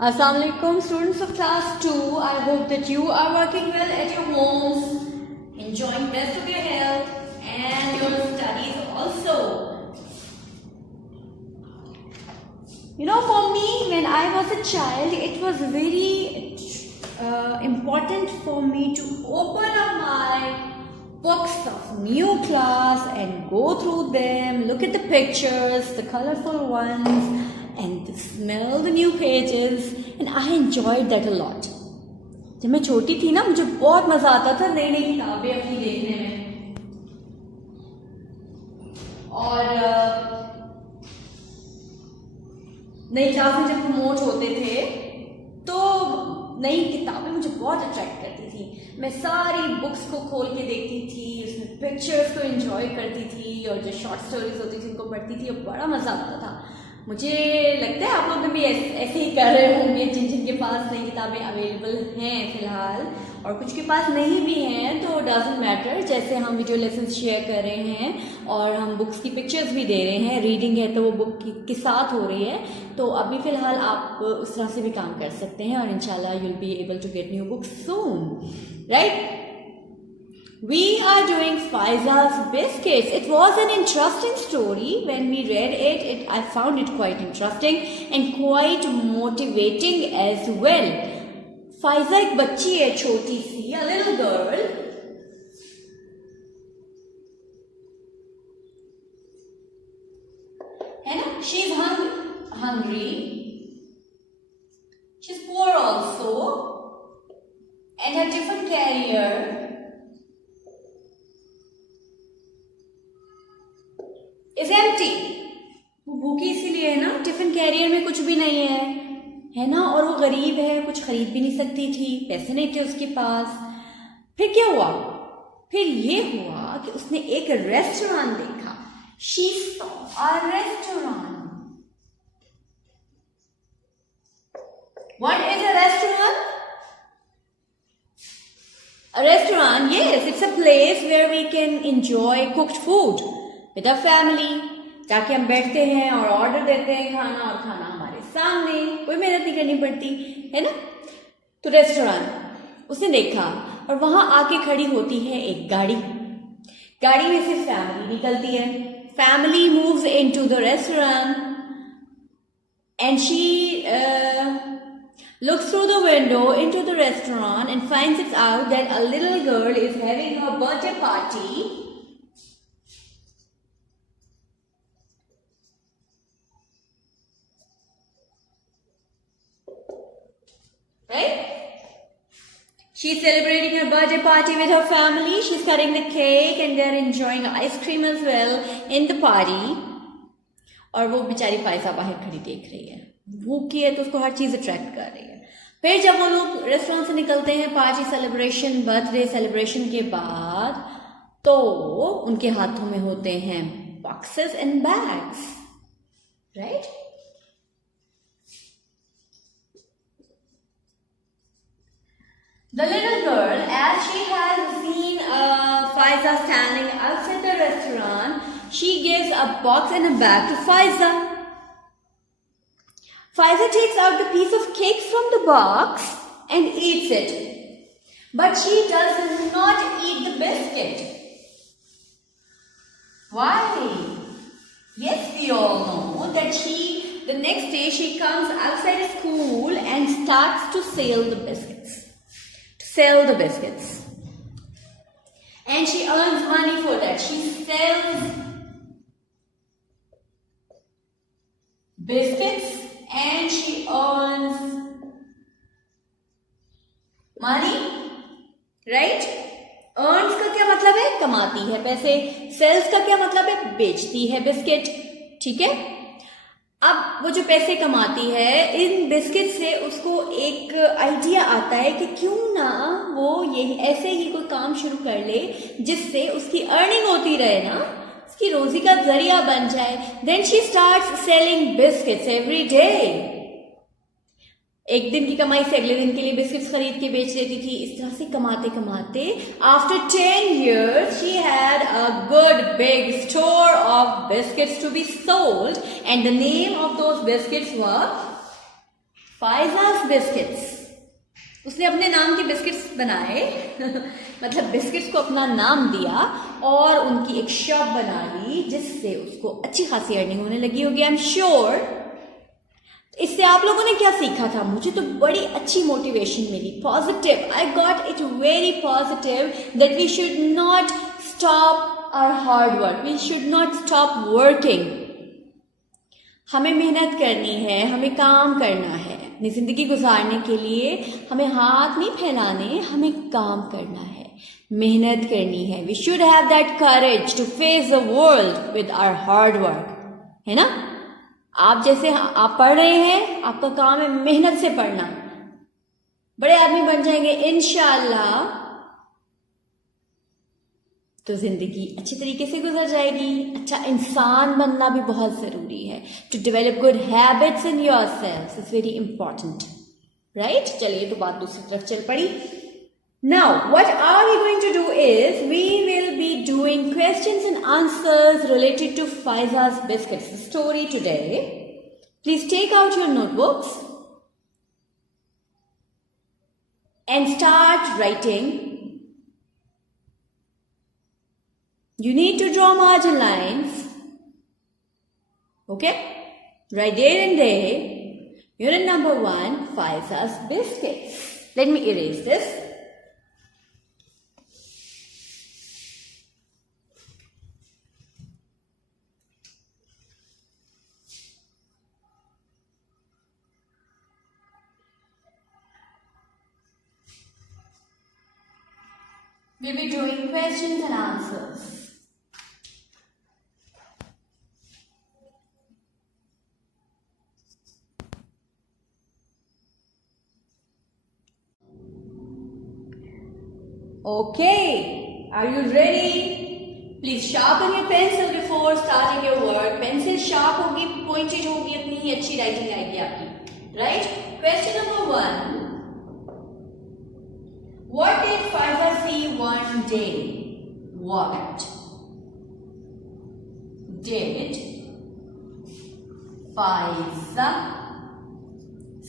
Assalamualaikum students of class 2. I hope that you are working well at your homes, enjoying best of your health and your studies also. You know, for me, when I was a child, it was very important for me to open up my books of new class and go through them, look at the pictures, the colorful ones, and smell the new pages, and I enjoyed that a lot. जब मैं छोटी थी ना, मुझे बहुत मजा आता था नई नई किताबें अपनी देखने में। और नई क्लास में जब प्रमोट होते थे तो नई किताबें मुझे बहुत अट्रैक्ट करती थी। मैं सारी बुक्स को खोल के देखती थी, उसमें पिक्चर्स को एंजॉय करती थी और जो शॉर्ट स्टोरीज होती थी उनको पढ़ती थी और बड़ा मजा आता था। मुझे लगता है आप लोग भी ऐसे ही कर रहे होंगे, जिन जिन के पास नई किताबें अवेलेबल हैं फिलहाल, और कुछ के पास नहीं भी हैं तो डजंट मैटर। जैसे हम वीडियो लेसन शेयर कर रहे हैं और हम बुक्स की पिक्चर्स भी दे रहे हैं, रीडिंग है तो वो बुक के साथ हो रही है, तो अभी फिलहाल आप उस तरह से भी काम कर सकते हैं और इंशाल्लाह you will be able to get new books soon, right? We are doing Faiza's Biscuits. It was an interesting story. When we read it, I found it quite interesting and quite motivating as well. Faiza एक बच्ची है छोटी सी, a little girl. है ना? She's hungry. She's poor also, and her different career is empty. वो भूखी इसीलिए है ना, टिफिन कैरियर में कुछ भी नहीं है ना, और वो गरीब है, कुछ खरीद भी नहीं सकती थी, पैसे नहीं थे उसके पास। फिर क्या हुआ? फिर ये हुआ कि उसने एक रेस्टोरेंट देखा। She saw a restaurant. What is a restaurant? A restaurant, yes, it's a place where we can enjoy cooked food with our family, ताकि हम बैठते हैं और ऑर्डर देते हैं खाना और खाना हमारे सामने, कोई मेहनत नहीं करनी पड़ती है ना। तो रेस्टोरेंट उसने देखा और वहां आके खड़ी होती है एक गाड़ी में से फैमिली निकलती है। Family moves into the restaurant and she looks through the window into the restaurant and finds it out that a little girl is having her birthday party. Right? She's celebrating her birthday party with her family. She's cutting the cake and they're enjoying ice cream as well in the party. और वो बेचारी Pfizer बाहर खड़ी देख रही है, भूखी है तो उसको हर चीज अट्रैक्ट कर रही है। फिर जब वो लोग रेस्टोरेंट से निकलते हैं पार्टी सेलिब्रेशन, बर्थडे सेलिब्रेशन के बाद, तो उनके हाथों में होते हैं boxes and bags, right? The little girl, as she has seen Faiza standing outside the restaurant, she gives a box and a bag to Faiza. Faiza takes out the piece of cake from the box and eats it. But she does not eat the biscuit. Why? Yes, we all know that the next day she comes outside school and starts to sell the biscuits. And she earns money for that. She sells biscuits and she earns money, right? Earns का क्या मतलब है? कमाती है पैसे। Sells का क्या मतलब है? बेचती है बिस्किट, ठीक है? अब वो जो पैसे कमाती है इन बिस्किट से, उसको एक आइडिया आता है कि क्यों ना वो ये ऐसे ही कोई काम शुरू कर ले जिससे उसकी अर्निंग होती रहे ना, उसकी रोजी का जरिया बन जाए। Then she starts selling biscuits every day. एक दिन की कमाई से अगले दिन के लिए बिस्किट्स खरीद के बेच देती थी। इस तरह से कमाते कमाते after 10 years she had a good big store of biscuits to be sold and the name of those biscuits were Faiza's biscuits, उसने अपने नाम के बिस्किट्स बनाए मतलब बिस्किट्स को अपना नाम दिया और उनकी एक शॉप बना ली जिससे उसको अच्छी खासी अर्निंग होने लगी होगी, आई एम श्योर। इससे आप लोगों ने क्या सीखा था? मुझे तो बड़ी अच्छी मोटिवेशन मिली, positive, I got it very positive that we should not stop our hard work, we should not stop working. हमें मेहनत करनी है, हमें काम करना है, अपनी जिंदगी गुजारने के लिए हमें हाथ नहीं फैलाने, हमें काम करना है, मेहनत करनी है। We should have that courage to face the world with our hard work, है ना? आप जैसे आप पढ़ रहे हैं, आपका काम है मेहनत से पढ़ना, बड़े आदमी बन जाएंगे इंशाअल्लाह, तो जिंदगी अच्छी तरीके से गुजर जाएगी। अच्छा इंसान बनना भी बहुत जरूरी है। To develop good habits in yourself is very important, right? चलिए तो बात दूसरी तरफ चल पड़ी। Now what are we going to do is we will be doing questions and answers related to Faiza's biscuits story today. Please take out your notebooks and start writing. You need to draw margin lines. Okay? Right there and there. Unit number 1, Faiza's biscuits. Let me erase this. We'll be doing questions and answers. Okay, are you ready? Please sharpen your pencil before starting your work. Pencil sharp होगी, pointed होगी, अपनी ही अच्छी writing आएगी आपकी. Right? Question number 1. What did Faiza see one day? What did Faiza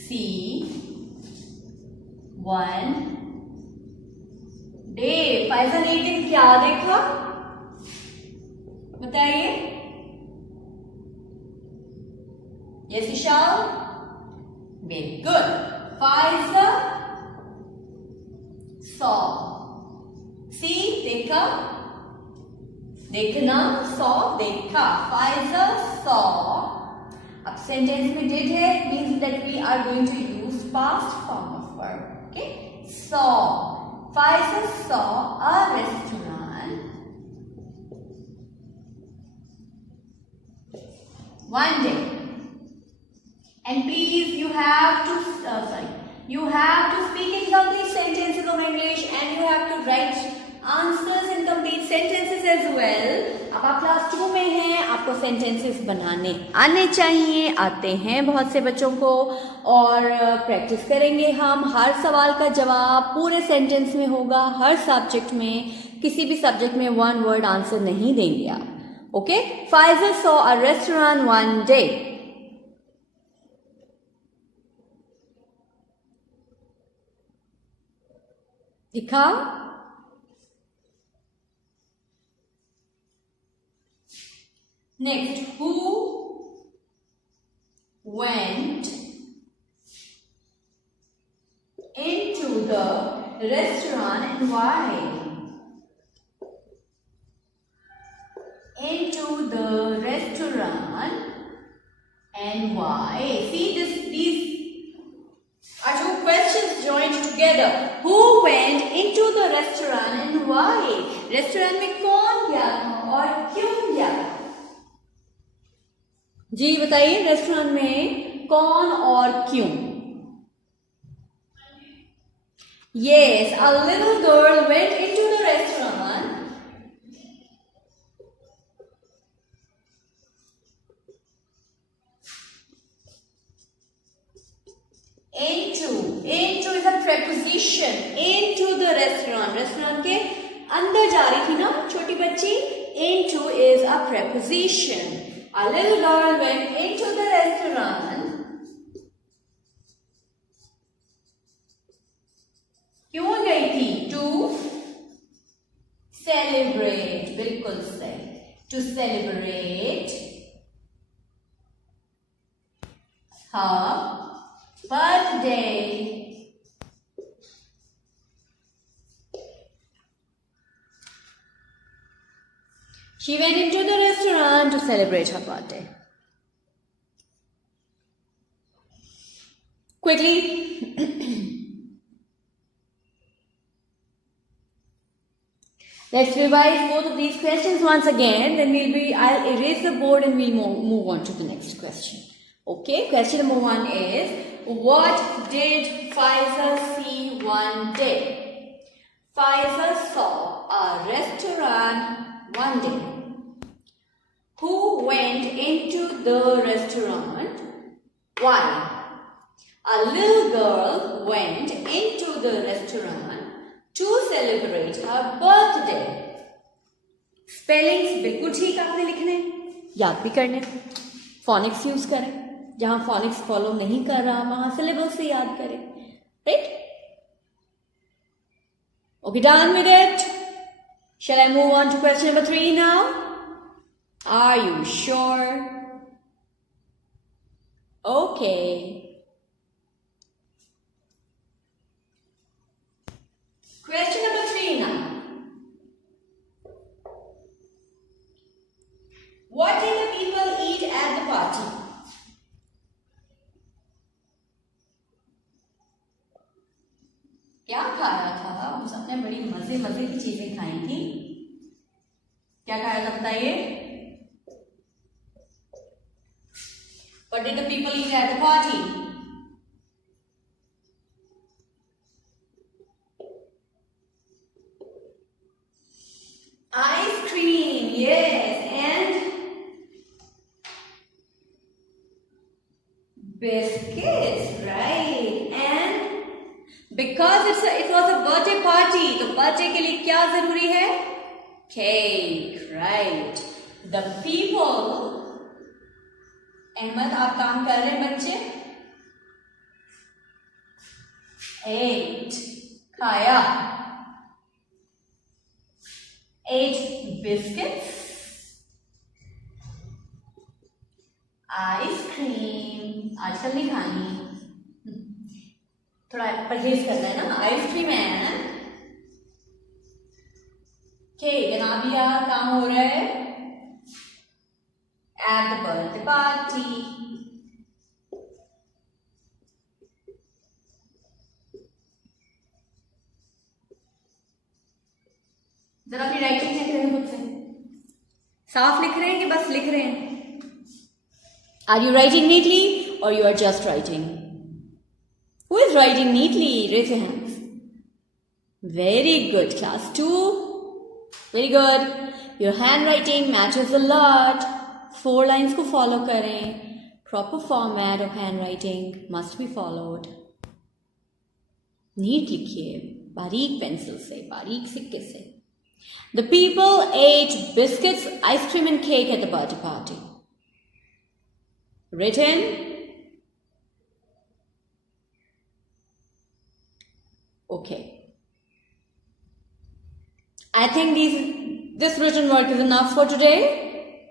see one day? Faiza ने एक दिन क्या देखा? बताइए. Yes, Vishal? Very good. Faiza saw. See, देखा, देखना, saw, देखा. Faiza saw. अब sentence में did है, means that we are going to use past form of verb. Okay? Saw. Faiza saw a restaurant one day. And please, you have to speak in complete sentences of English and you have to write answers in complete sentences as well. अब आप class 2 में हैं, आपको sentences बनाने आने चाहिए, आते हैं बहुत से बच्चों को, और प्रैक्टिस करेंगे हम। हर सवाल का जवाब पूरे सेंटेंस में होगा, हर सब्जेक्ट में, किसी भी सब्जेक्ट में वन वर्ड आंसर नहीं देंगे आप। Okay? Faiza saw a restaurant one day. दिखा? Next, who went into the restaurant and why? Into the restaurant and why? See, these are two questions joined together. Who went into the restaurant and why? Restaurant में कौन गया था और क्यों गया था? जी बताइए, रेस्टोरेंट में कौन और क्यों? Yes, a little girl went into the restaurant into is a preposition. Into the restaurant. Restaurant के अंदर जा रही थी ना छोटी बच्ची. Into is a preposition. A little girl went into the restaurant बिल्कुल सही. To celebrate her birthday. She went into the restaurant to celebrate her birthday. Quickly. Let's revise both of these questions once again. Then I'll erase the board and we'll move on to the next question. Okay, question number 1 is, what did Faisal see one day? Faisal saw a restaurant one day. Who went into the restaurant? Why? A little girl went into the restaurant to celebrate her birthday. Spellings बिल्कुल ठीक आपने लिखने, याद भी करने. Phonics use करें. जहां phonics follow नहीं कर रहा वहां syllable से याद करें. Right? Okay, done with it? Shall I move on to question number 3 now? Are you sure? Okay. Question number 3 now. What did the people eat at the party? क्या खाया था? हम सबने बड़ी मजे की चीजें खाई थी. क्या खाया था बताइए? What did the people eat at the party? Ice cream, yes, and biscuits, right? And because it was a birthday party, तो birthday के लिए क्या जरूरी है? Cake, right? The people, Ahmad आप काम कर रहे हैं बच्चे? Ate, खाया. Ate biscuits, ice cream, आजकल नहीं खानी, थोड़ा परहेज करना है ना. आइसक्रीम है, केक, नाबिया काम हो रहा है at the birthday party. जरा अपनी राइटिंग चेक करें खुद से. साफ लिख रहे हैं कि बस लिख रहे हैं? Are you writing neatly or you are just writing? Who is writing neatly? Raise your hands. Very good. Class 2. Very good. Your handwriting matches a lot. 4 lines को follow करें. Proper format of handwriting must be followed. Neat लिखिए. बारीक pencil से, बारीक सिक्के से. The people ate biscuits, ice cream and cake at the birthday party. Written? Okay. I think this written work is enough for today.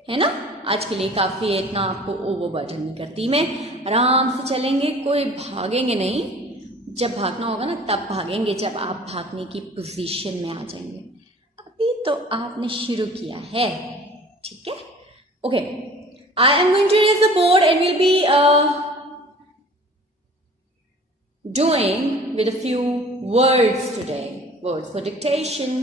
है ना? आज के लिए काफी है. इतना आपको ओवरबर्डन नहीं करती मैं. आराम से चलेंगे, कोई भागेंगे नहीं. जब भागना होगा ना तब भागेंगे, जब आप भागने की पोजीशन में आ जाएंगे. अभी तो आपने शुरू किया है. ठीक है? Okay. I am going to erase the board and we'll be doing with a few words today. Words for dictation.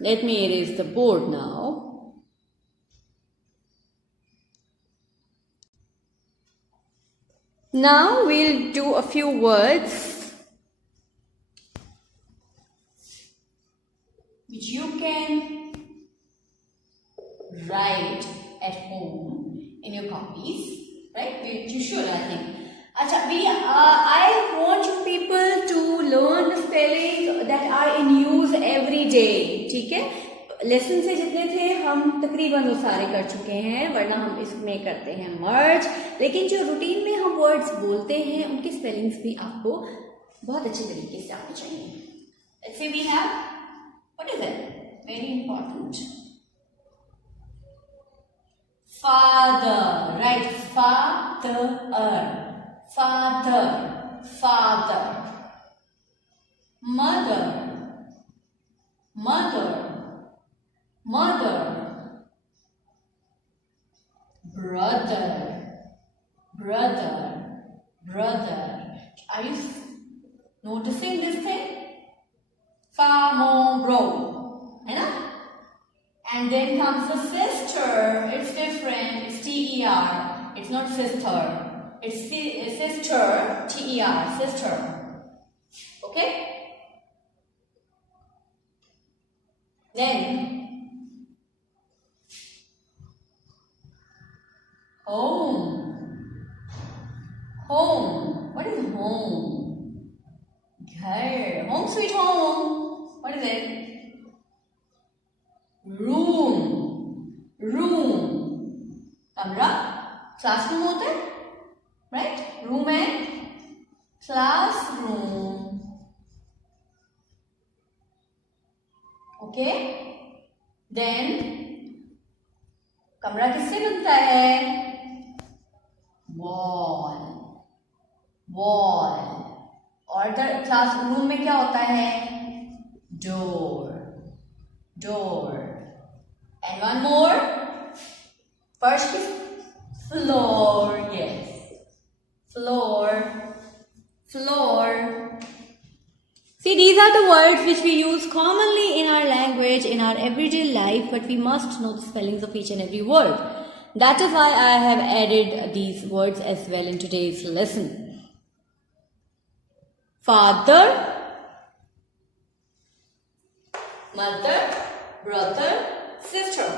Let me erase the board now. Now we'll do a few words which you can write at home in your copies, right? You should, I think. Acha, I want you people to learn the spellings that are in use every day. ठीक है? Lesson से जितने थे हम तकरीबन वो सारे कर चुके हैं, वरना हम इसमें करते हैं मर्ज। लेकिन जो रूटीन में हम वर्ड्स बोलते हैं उनके स्पेलिंग्स भी आपको बहुत अच्छे तरीके से आने चाहिए। Let's say we have, what is it? Very important. Father, right? Father, father, father. Mother, mother, mother. Brother, brother, brother. Are you noticing this thing? Far more bro, है ना? And then comes the sister. It's different. It's T-E-R. It's not sister. It's sister. T-E-R. Sister. Okay? Then home. Home. What is home? घर. Home sweet home. What is it? Room. Room. कमरा. Classroom होता है, right? Room and classroom. Okay? Then कमरा किससे बनता है? Wall. Wall. और classroom में क्या होता है? Door. Door. And one more. First is floor. Yes. Floor. Floor. See, these are the words which we use commonly in our language, in our everyday life, but we must know the spellings of each and every word. That is why I have added these words as well in today's lesson. Father, mother, brother, sister,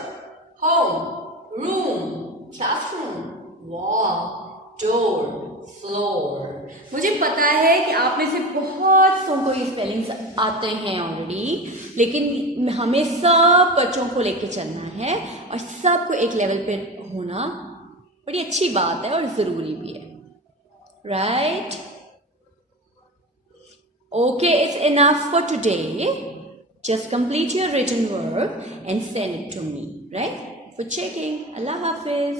home, room, classroom, wall, door, floor. मुझे पता है कि आप में से बहुत सौ को ये स्पेलिंग्स आते हैं ऑलरेडी, लेकिन हमें सब बच्चों को लेके चलना है और सबको एक लेवल पे होना बड़ी अच्छी बात है और ज़रूरी भी है, right? Okay, it's enough for today. Just complete your written work and send it to me, right? For checking. Allah Hafiz.